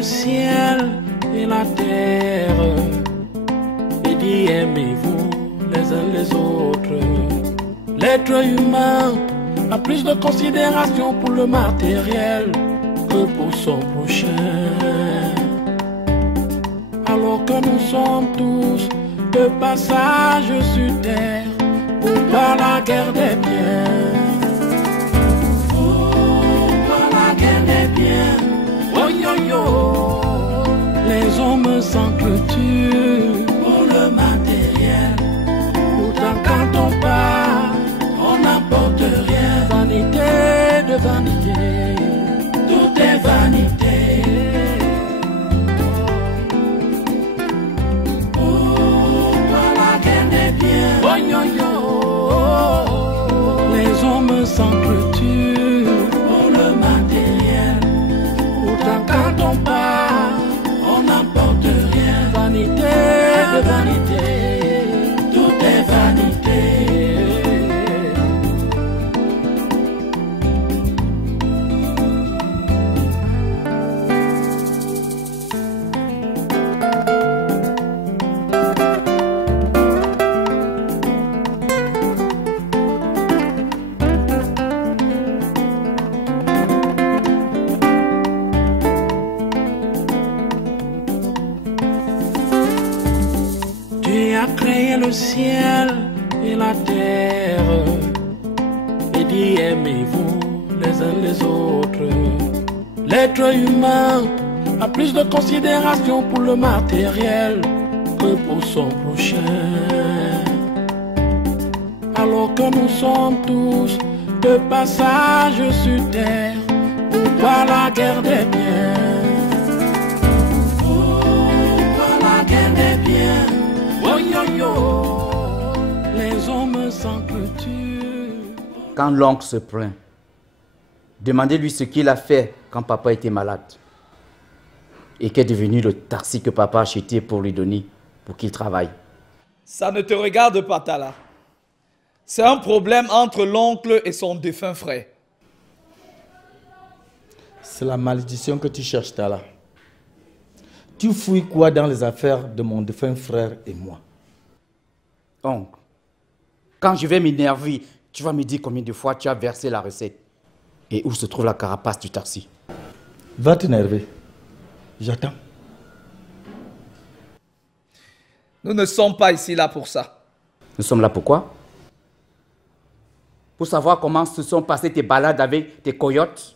le ciel et la terre et dit aimez-vous les uns les autres. L'être humain a plus de considération pour le matériel que pour son prochain. Alors que nous sommes tous de passage sur terre par la guerre des biens. Par la guerre des biens. Oh yo yo, les hommes s'entretuent pour le matériel. Pourtant quand on part, on n'emporte rien. Vanité de vanité, tout est vanité. Pourquoi la guerre des biens? Oh yo yo, les hommes s'entretuent pour le matériel. Pourtant quand on part, on n'emporte rien. Vanité de vanité, tout est vanité. Le ciel et la terre et dit aimez-vous les uns les autres. L'être humain a plus de considération pour le matériel que pour son prochain. Alors que nous sommes tous de passage sur terre par la guerre des biens. Par la guerre des biens. Oh yo yo, les hommes s'entretuent. Quand l'oncle se plaint, demandez-lui ce qu'il a fait quand papa était malade. Et qu'est devenu le taxi que papa a acheté pour lui donner, pour qu'il travaille. Ça ne te regarde pas, Tala. C'est un problème entre l'oncle et son défunt frère. C'est la malédiction que tu cherches, Tala. Tu fouilles quoi dans les affaires de mon défunt frère et moi? Oncle, quand je vais m'énerver, tu vas me dire combien de fois tu as versé la recette et où se trouve la carapace du taxi. Va t'énerver. J'attends. Nous ne sommes pas ici là pour ça. Nous sommes là pourquoi? Pour savoir comment se sont passées tes balades avec tes coyotes.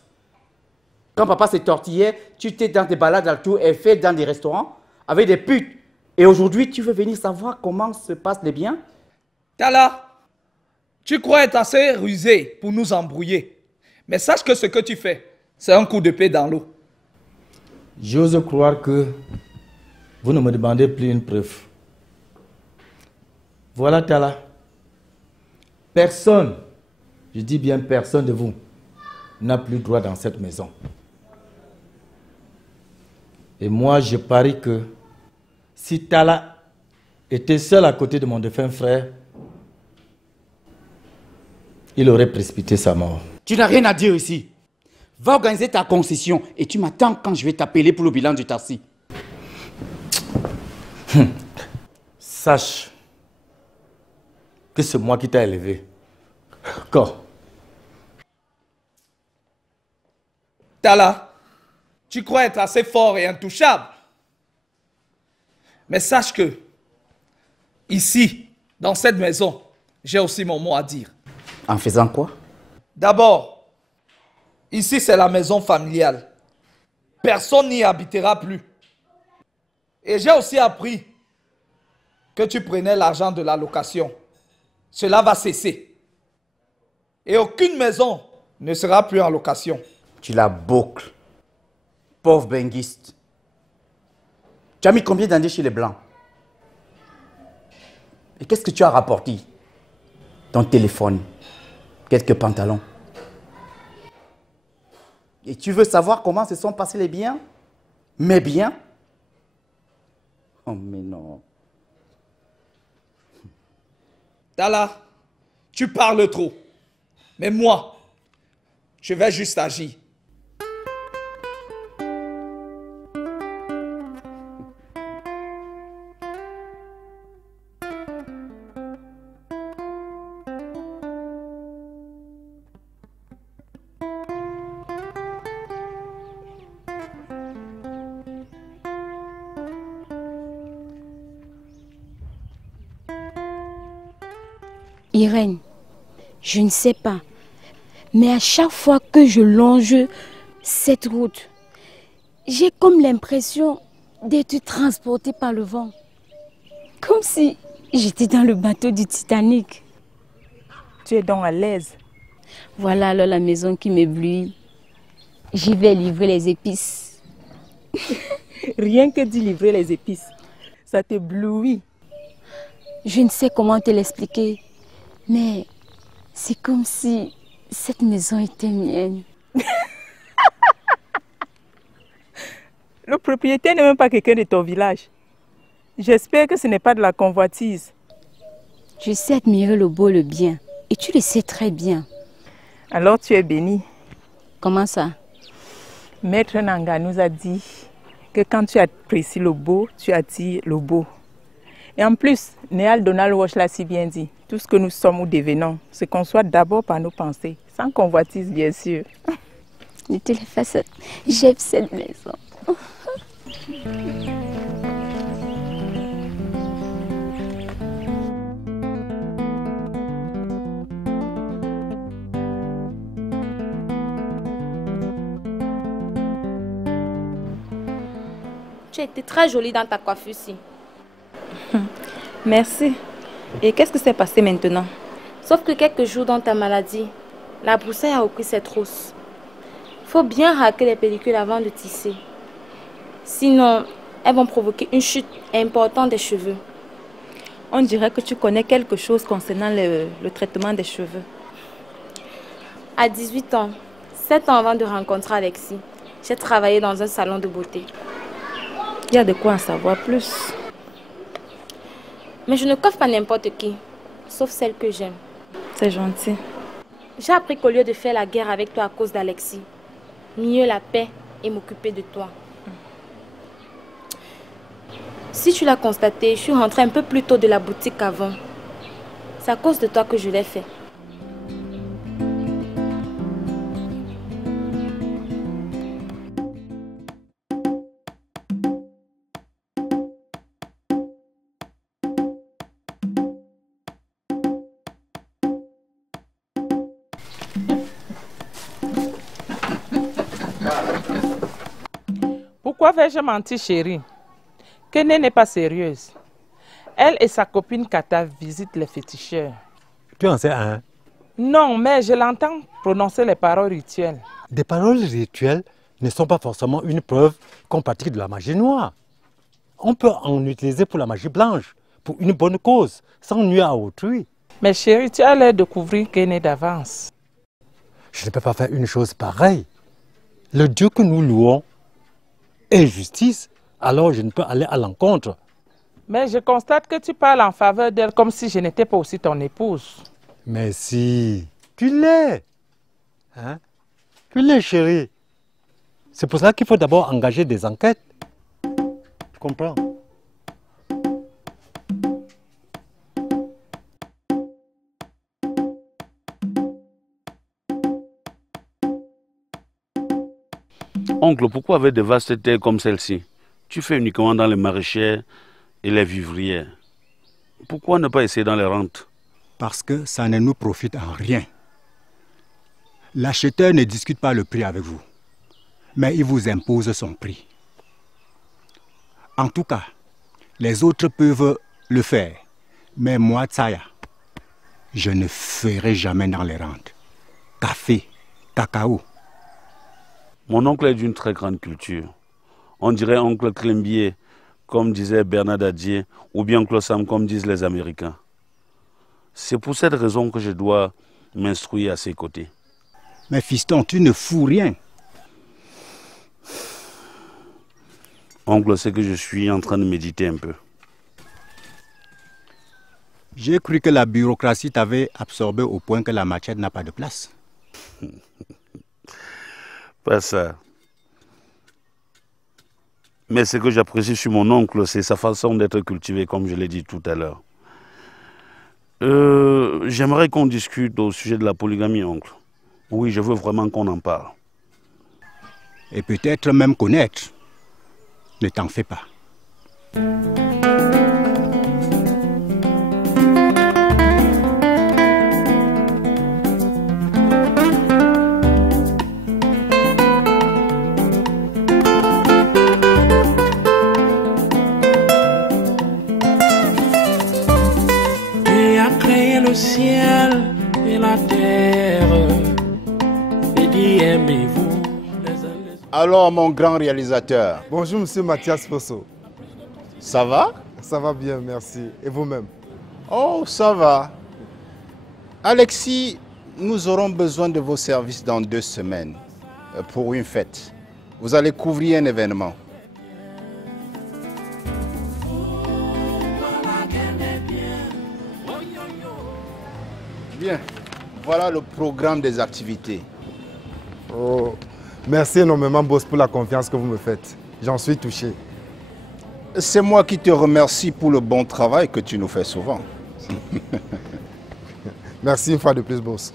Quand papa s'est tortillé, tu étais dans tes balades à tout et fait dans des restaurants avec des putes. Et aujourd'hui, tu veux venir savoir comment se passent les biens? Tala, tu crois être assez rusé pour nous embrouiller. Mais sache que ce que tu fais, c'est un coup d'épée dans l'eau. J'ose croire que vous ne me demandez plus une preuve. Voilà, Tala. Personne, je dis bien personne de vous, n'a plus droit dans cette maison. Et moi, je parie que si Tala était seul à côté de mon défunt frère, il aurait précipité sa mort. Tu n'as rien à dire ici. Va organiser ta concession et tu m'attends quand je vais t'appeler pour le bilan du taxi. Sache que c'est moi qui t'ai élevé. Quoi? Tala, tu crois être assez fort et intouchable. Mais sache que, ici, dans cette maison, j'ai aussi mon mot à dire. En faisant quoi? D'abord, ici c'est la maison familiale. Personne n'y habitera plus. Et j'ai aussi appris que tu prenais l'argent de la location. Cela va cesser. Et aucune maison ne sera plus en location. Tu la boucles. Pauvre benguiste. Tu as mis combien d'années chez les Blancs? Et qu'est-ce que tu as rapporté? Ton téléphone, quelques pantalons. Et tu veux savoir comment se sont passés les biens? Mes biens? Oh mais non. Tala, tu parles trop. Mais moi, je vais juste agir. Irène, je ne sais pas, mais à chaque fois que je longe cette route, j'ai comme l'impression d'être transportée par le vent. Comme si j'étais dans le bateau du Titanic. Tu es donc à l'aise. Voilà alors la maison qui m'éblouit. J'y vais livrer les épices. Rien que d'y livrer les épices, ça t'éblouit. Je ne sais comment te l'expliquer, mais c'est comme si cette maison était mienne. Le propriétaire n'est même pas quelqu'un de ton village. J'espère que ce n'est pas de la convoitise. Je sais admirer le beau et le bien, et tu le sais très bien. Alors tu es béni. Comment ça? Maître Nanga nous a dit que quand tu apprécies le beau, tu attires le beau. Et en plus, Néal Donald Walsh l'a si bien dit, tout ce que nous sommes ou devenons se conçoit d'abord par nos pensées, sans convoitise bien sûr. De toutes les façons, j'aime cette maison. Tu étais très jolie dans ta coiffure-ci. Merci. Et qu'est-ce qui s'est passé maintenant? Sauf que quelques jours dans ta maladie, la broussaille a repris ses trousses. Faut bien raquer les pellicules avant de tisser. Sinon, elles vont provoquer une chute importante des cheveux. On dirait que tu connais quelque chose concernant le traitement des cheveux. À 18 ans, 7 ans avant de rencontrer Alexis, j'ai travaillé dans un salon de beauté. Il y a de quoi en savoir plus. Mais je ne coiffe pas n'importe qui, sauf celle que j'aime. C'est gentil. J'ai appris qu'au lieu de faire la guerre avec toi à cause d'Alexis, mieux la paix et m'occuper de toi. Si tu l'as constaté, je suis rentrée un peu plus tôt de la boutique qu'avant. C'est à cause de toi que je l'ai fait. Pourquoi vais-je mentir, chérie? Kene n'est pas sérieuse. Elle et sa copine Kata visitent les féticheurs. Tu en sais un? Non, mais je l'entends prononcer les paroles rituelles. Des paroles rituelles ne sont pas forcément une preuve qu'on pratique de la magie noire. On peut en utiliser pour la magie blanche, pour une bonne cause, sans nuire à autrui. Mais chérie, tu as l'air de couvrir Kene d'avance. Je ne peux pas faire une chose pareille. Le Dieu que nous louons est justice, alors je ne peux aller à l'encontre. Mais je constate que tu parles en faveur d'elle comme si je n'étais pas aussi ton épouse. Mais si, tu l'es. Hein? Tu l'es, chérie. C'est pour ça qu'il faut d'abord engager des enquêtes. Tu comprends? Oncle, pourquoi avec de vastes terres comme celle-ci, tu fais uniquement dans les maraîchères et les vivrières? Pourquoi ne pas essayer dans les rentes? Parce que ça ne nous profite en rien. L'acheteur ne discute pas le prix avec vous, mais il vous impose son prix. En tout cas, les autres peuvent le faire, mais moi, Tsaya, je ne ferai jamais dans les rentes. Café, cacao. Mon oncle est d'une très grande culture. On dirait oncle Clembier, comme disait Bernard Dadier, ou bien oncle Sam, comme disent les Américains. C'est pour cette raison que je dois m'instruire à ses côtés. Mais fiston, tu ne fous rien. Oncle, c'est que je suis en train de méditer un peu. J'ai cru que la bureaucratie t'avait absorbé au point que la machette n'a pas de place. Pas ça. Mais ce que j'apprécie sur mon oncle, c'est sa façon d'être cultivé, comme je l'ai dit tout à l'heure. J'aimerais qu'on discute au sujet de la polygamie, oncle. Oui, je veux vraiment qu'on en parle. Et peut-être même connaître. Ne t'en fais pas. mon grand réalisateur. Bonjour, monsieur Mathias Fosso. Ça va? Ça va bien, merci. Et vous-même? Oh, ça va. Alexis, nous aurons besoin de vos services dans 2 semaines pour une fête. Vous allez couvrir un événement. Bien, voilà le programme des activités. Oh, merci énormément, boss, pour la confiance que vous me faites. J'en suis touché. C'est moi qui te remercie pour le bon travail que tu nous fais souvent. Merci une fois de plus, boss.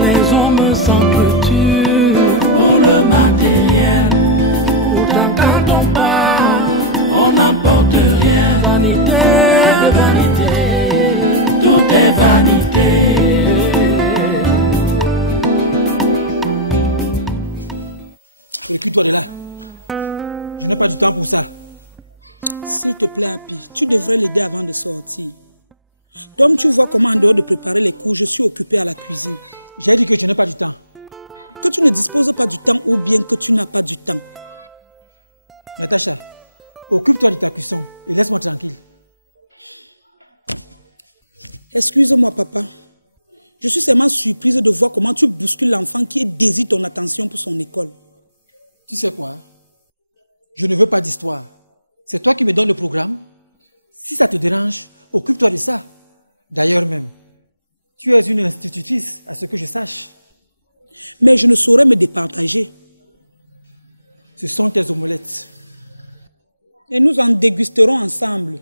Les hommes s'entretuent pour le matériel. Pourtant quand on part, on n'emporte rien. Vanité de vanité, tout est vanité. Recule-toi de là. Je n'ai pas du temps pour ça. S'il te plaît, Happy, tu devrais l'aider avant de sortir. Comme tu vois comment en dehors de préparer les cours, je suis occupée à la cuisine. J'ai dit que je n'ai pas du temps. Que tu ne disposes pas du temps ou bien que tu n'as pas du temps. Natacha, occupe-toi de ta cuisson et laisse-moi tranquille. Excuse-moi, papa. Je suis seulement surprise de voir comment tu bouscules l'enfant qui désire ton attention pour son école. Tu sais quoi? Je ne veux pas d'histoire. C'est toi qui me donnes le programme. Si ça te dérange, occupe-toi de ça. D'ailleurs même, tu es une institutrice, à ce que je sache. Mais je ne saurais me départager. Ce sont tes omelettes. Et nous en dégusterons ensemble.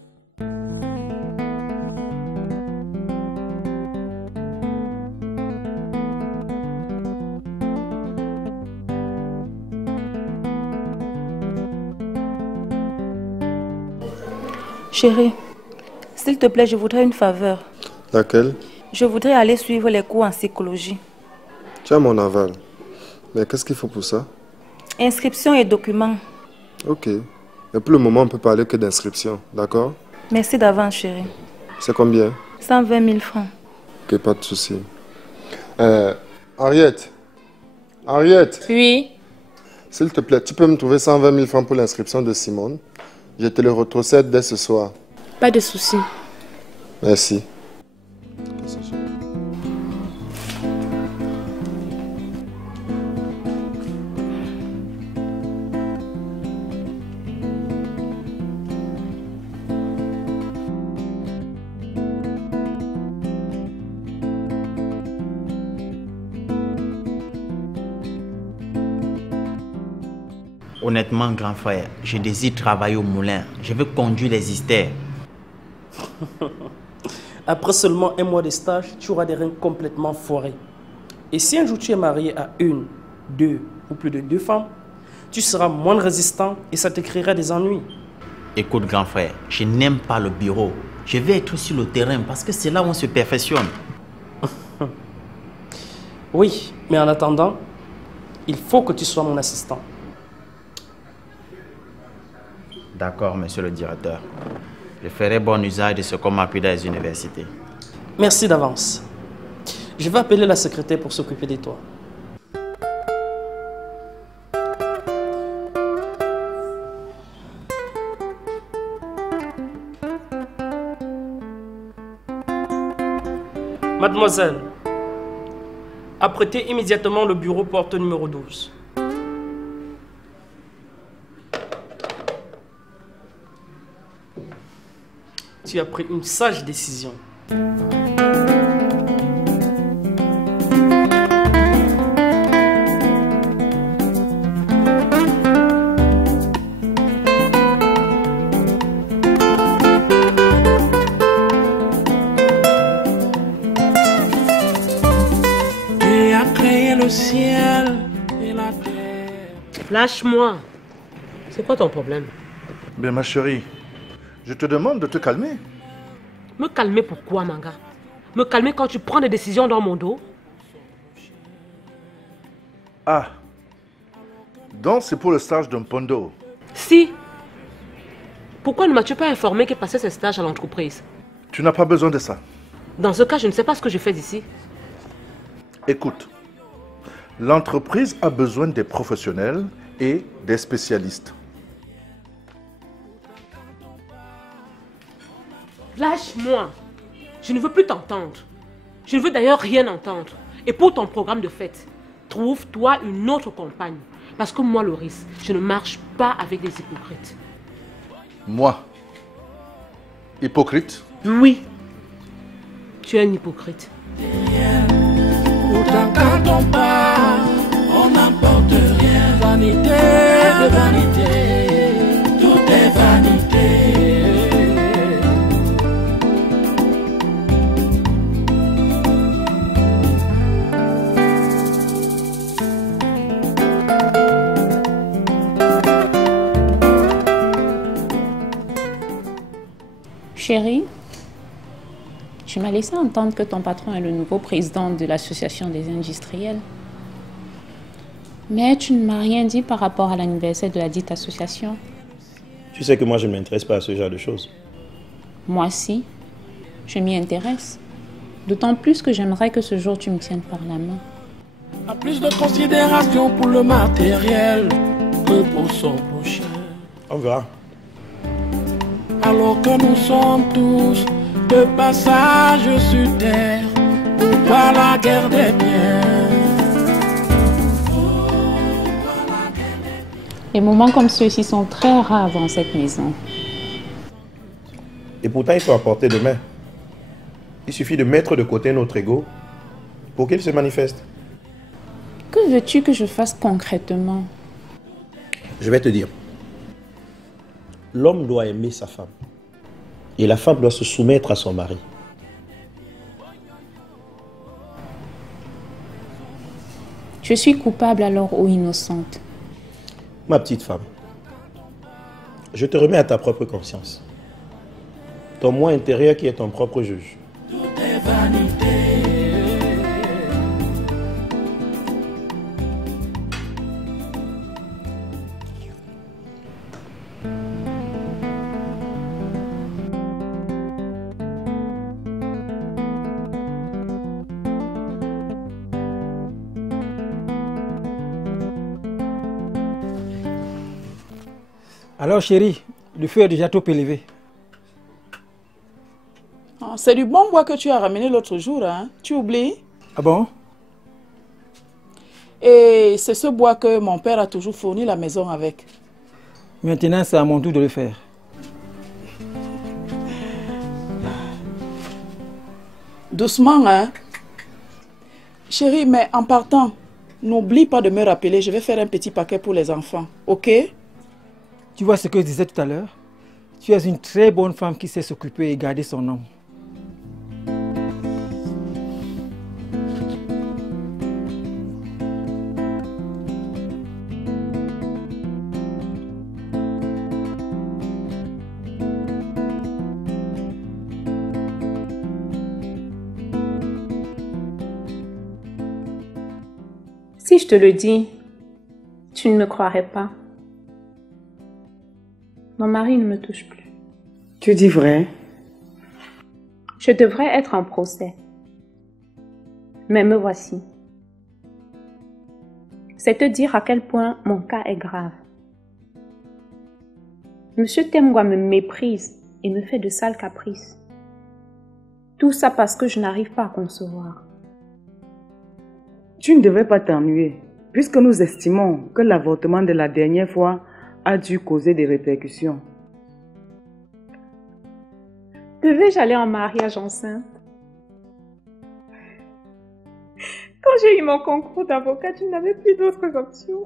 Chérie, s'il te plaît, je voudrais une faveur. Laquelle? Je voudrais aller suivre les cours en psychologie. Tu as mon aval. Mais qu'est-ce qu'il faut pour ça? Inscription et documents. Ok. Mais pour le moment, on ne peut parler que d'inscription, d'accord? Merci d'avance, chérie. C'est combien? 120 000 francs. Ok, pas de souci. Henriette. Henriette. Oui. S'il te plaît, tu peux me trouver 120 000 francs pour l'inscription de Simone? Je te le retrocède dès ce soir. Pas de souci. Merci. Honnêtement, grand frère, je désire travailler au moulin. Je veux conduire les hystères. Après seulement 1 mois de stage, tu auras des reins complètement foirés. Et si un jour tu es marié à 1, 2 ou plus de 2 femmes, tu seras moins résistant et ça te créera des ennuis. Écoute, grand frère, je n'aime pas le bureau. Je veux être sur le terrain parce que c'est là où on se perfectionne. Oui, mais en attendant, il faut que tu sois mon assistant. D'accord, monsieur le directeur. Je ferai bon usage de ce qu'on m'a appris dans les universités. Merci d'avance. Je vais appeler la secrétaire pour s'occuper de toi. Mademoiselle, apprêtez immédiatement le bureau porte numéro 12. Tu as pris une sage décision. Lâche-moi. C'est quoi ton problème? Ben ma chérie, je te demande de te calmer. Me calmer pourquoi, Manga? Me calmer quand tu prends des décisions dans mon dos? Ah, donc c'est pour le stage d'un Pondo. Si. Pourquoi ne m'as-tu pas informé qu'il passait ses stages à l'entreprise? Tu n'as pas besoin de ça. Dans ce cas, je ne sais pas ce que je fais ici. Écoute, l'entreprise a besoin des professionnels et des spécialistes. Lâche-moi. Je ne veux plus t'entendre. Je ne veux d'ailleurs rien entendre. Et pour ton programme de fête, trouve-toi une autre compagne. Parce que moi, Loris, je ne marche pas avec des hypocrites. Moi, hypocrite? Oui, tu es un hypocrite. Pourtant quand on part, on n'emporte rien. Vanité de vanité, tout est vanité. Chérie, tu m'as laissé entendre que ton patron est le nouveau président de l'association des industriels. Mais tu ne m'as rien dit par rapport à l'anniversaire de la dite association. Tu sais que moi, je ne m'intéresse pas à ce genre de choses. Moi, si. Je m'y intéresse. D'autant plus que j'aimerais que ce jour, tu me tiennes par la main. A plus de considération pour le matériel que pour son prochain. On verra. Alors que nous sommes tous de passage sur terre, par la guerre des biens. Les moments comme ceux-ci sont très rares dans cette maison. Et pourtant, ils sont à portée de main. Il suffit de mettre de côté notre ego pour qu'il se manifeste. Que veux-tu que je fasse concrètement? Je vais te dire. L'homme doit aimer sa femme. Et la femme doit se soumettre à son mari. Je suis coupable alors ou innocente? Ma petite femme, je te remets à ta propre conscience. Ton moi intérieur qui est ton propre juge. Tout est vanité. Alors chérie, le feu est déjà trop élevé. C'est du bon bois que tu as ramené l'autre jour, hein? Tu oublies? Ah bon? Et c'est ce bois que mon père a toujours fourni la maison avec. Maintenant, c'est à mon tour de le faire. Doucement, hein? Chérie, mais en partant, n'oublie pas de me rappeler, je vais faire un petit paquet pour les enfants, ok? Tu vois ce que je disais tout à l'heure? Tu es une très bonne femme qui sait s'occuper et garder son homme. Si je te le dis, tu ne me croirais pas. Mon mari ne me touche plus. Tu dis vrai? Je devrais être en procès. Mais me voici. C'est te dire à quel point mon cas est grave. Monsieur Temgwa me méprise et me fait de sales caprices. Tout ça parce que je n'arrive pas à concevoir. Tu ne devais pas t'ennuyer, puisque nous estimons que l'avortement de la dernière fois a dû causer des répercussions. Devais-je aller en mariage enceinte? Quand j'ai eu mon concours d'avocat, je n'avais plus d'autres options.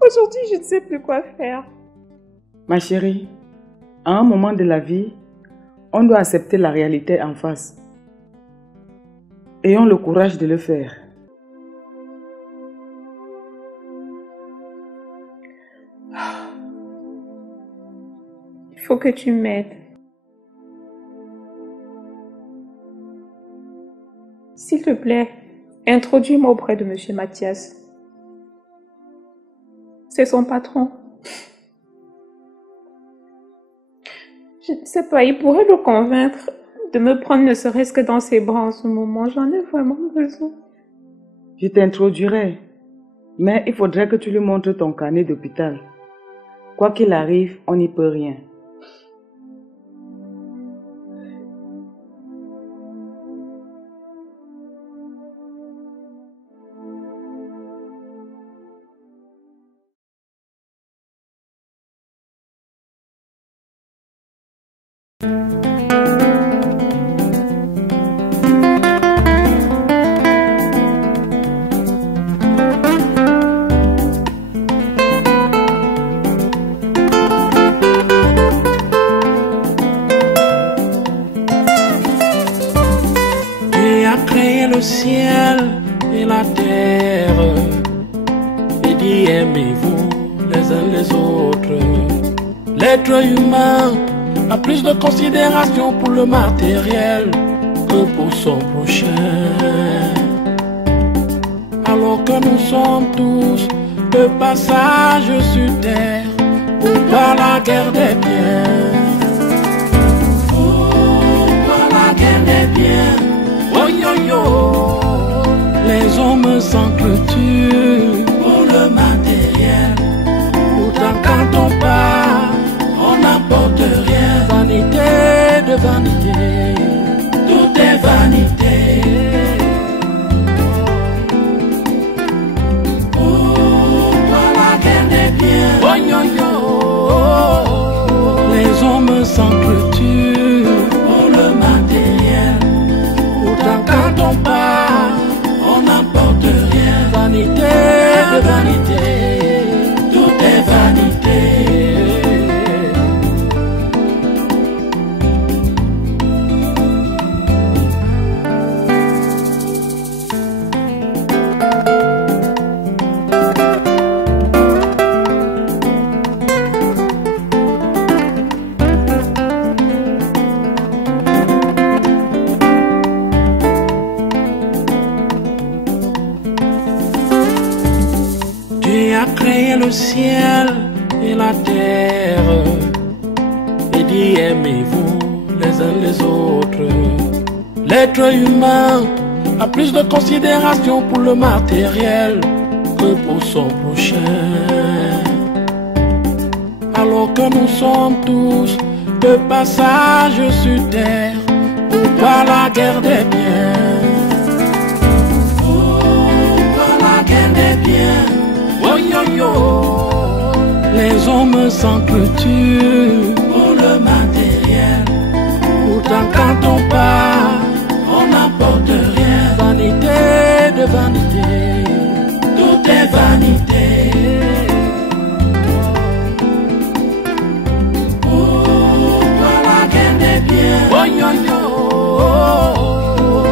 Aujourd'hui, je ne sais plus quoi faire. Ma chérie, à un moment de la vie, on doit accepter la réalité en face. Ayons le courage de le faire. Il faut que tu m'aides. S'il te plaît, introduis-moi auprès de Monsieur Mathias. C'est son patron. Je ne sais pas, il pourrait le convaincre de me prendre ne serait-ce que dans ses bras en ce moment. J'en ai vraiment besoin. Je t'introduirai, mais il faudrait que tu lui montres ton carnet d'hôpital. Quoi qu'il arrive, on n'y peut rien.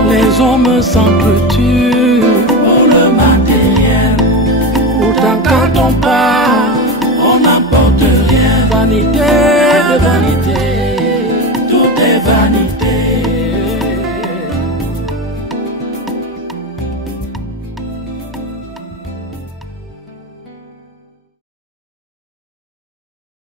Les hommes sont